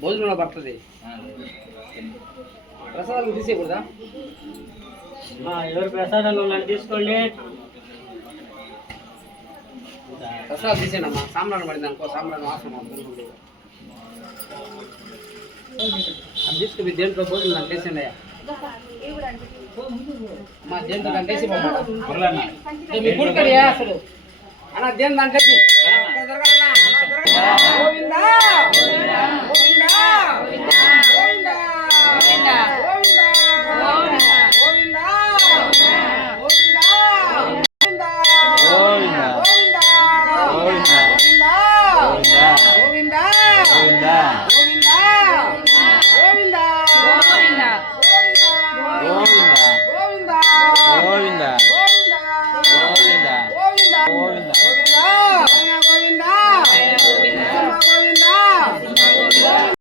భోజనంలో పడుతుంది ప్రసాదాలు తీసేయకూడదా? ఎవరు ప్రసాదాలు ఉన్నాడు తీసుకోండి. ప్రసాదం తీసేనమ్మా. సాంబ్రాన్ని పడింది అనుకో, సాంబ్రాన్ని వాసన ఉంటుంది. అది తీసుకుని దేంట్లో భోజనం నాకు వేసేయండి అయ్యా. మా దేంట్లో దాన్ని వేసి మీ గుడికడి అసలు అన్న దేని దాంట్లో గోవిందా గోవిందా